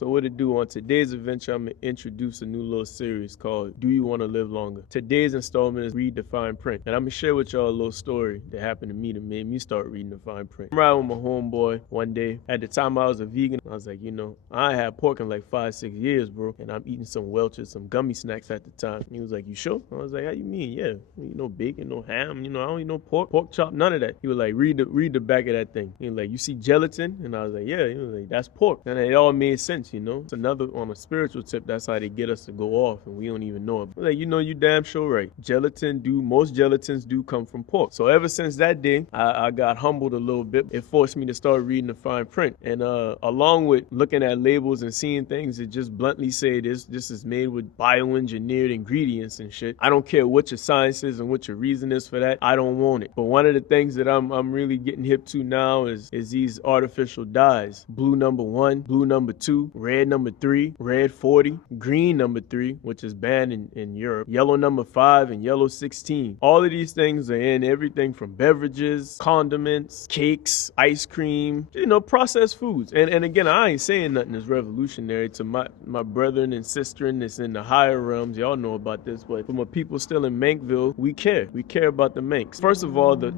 So what it do on today's adventure, I'm going to introduce a new little series called Do You Want to Live Longer? Today's installment is Read the Fine Print. And I'm going to share with y'all a little story that happened to me that made me start reading the fine print. I'm riding with my homeboy one day. At the time I was a vegan, I was like, I ain't had pork in like 5-6 years, bro. And I'm eating some Welch's, some gummy snacks at the time. And he was like, you sure? I was like, how you mean? Yeah. No bacon, no ham, I don't eat no pork chop, none of that. He was like, read the back of that thing. He was like, you see gelatin? And I was like, yeah. He was like, that's pork. And it all made sense. It's another on a spiritual tip. That's how they get us to go off, and we don't even know it. Like, you damn sure right. Most gelatins do come from pork. So ever since that day, I got humbled a little bit. It forced me to start reading the fine print. And along with looking at labels and seeing things that just bluntly say this is made with bioengineered ingredients and shit. I don't care what your science is and what your reason is for that. I don't want it. But one of the things that I'm really getting hip to now is these artificial dyes. Blue number 1, blue number 2, red number 3, red 40, green number 3, which is banned in Europe, yellow number 5, and yellow 16. All of these things are in everything from beverages, condiments, cakes, ice cream, processed foods. And again, I ain't saying nothing is revolutionary to my brethren and sister that's in the higher realms. Y'all know about this, but for my people still in Mankville, we care. We care about the Manks. First of all, the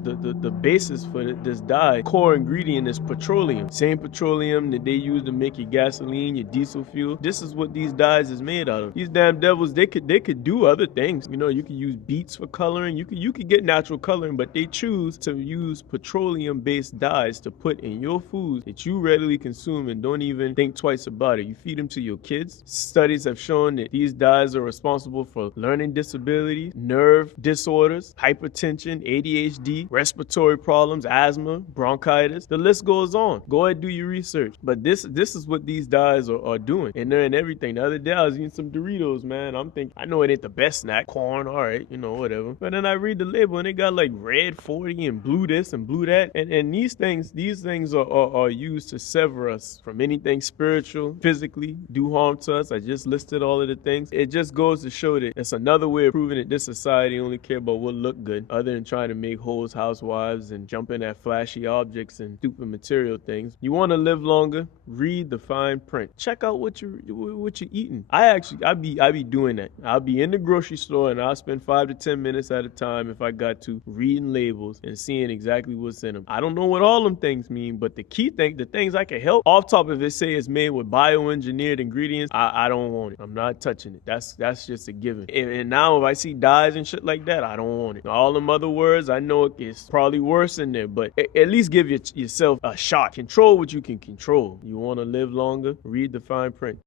basis for this dye, core ingredient is petroleum. Same petroleum that they use to make your gasoline, your diesel fuel. This is what these dyes is made out of. These damn devils, they could do other things. You could use beets for coloring. You could get natural coloring, but they choose to use petroleum-based dyes to put in your foods that you readily consume and don't even think twice about it. You feed them to your kids. Studies have shown that these dyes are responsible for learning disabilities, nerve disorders, hypertension, ADHD, respiratory problems, asthma, bronchitis. The list goes on. Go ahead, do your research. But this is what these dyes are doing, and they're in everything. The other day I was eating some Doritos, man. I'm thinking, I know it ain't the best snack, corn, all right, whatever. But then I read the label and it got like red 40 and blue this and blue that, and these things are used to sever us from anything spiritual, physically, do harm to us. I just listed all of the things. It just goes to show that it's another way of proving that this society only care about what look good, other than trying to make hoes housewives and jumping at flashy objects and stupid material things. You want to live longer? Read the fine print. Check out what you're eating. I be doing that. I'll be in the grocery store and I'll spend 5 to 10 minutes at a time, if I got to, reading labels and seeing exactly what's in them. I don't know what all them things mean, but the key thing, the things I can help off top of it say it's made with bioengineered ingredients, I don't want it. I'm not touching it. That's just a given. And now if I see dyes and shit like that, I don't want it. All them other words, I know it's probably worse in there, but at least give yourself a shot. Control what you can control. You want to live longer? Read the fine print.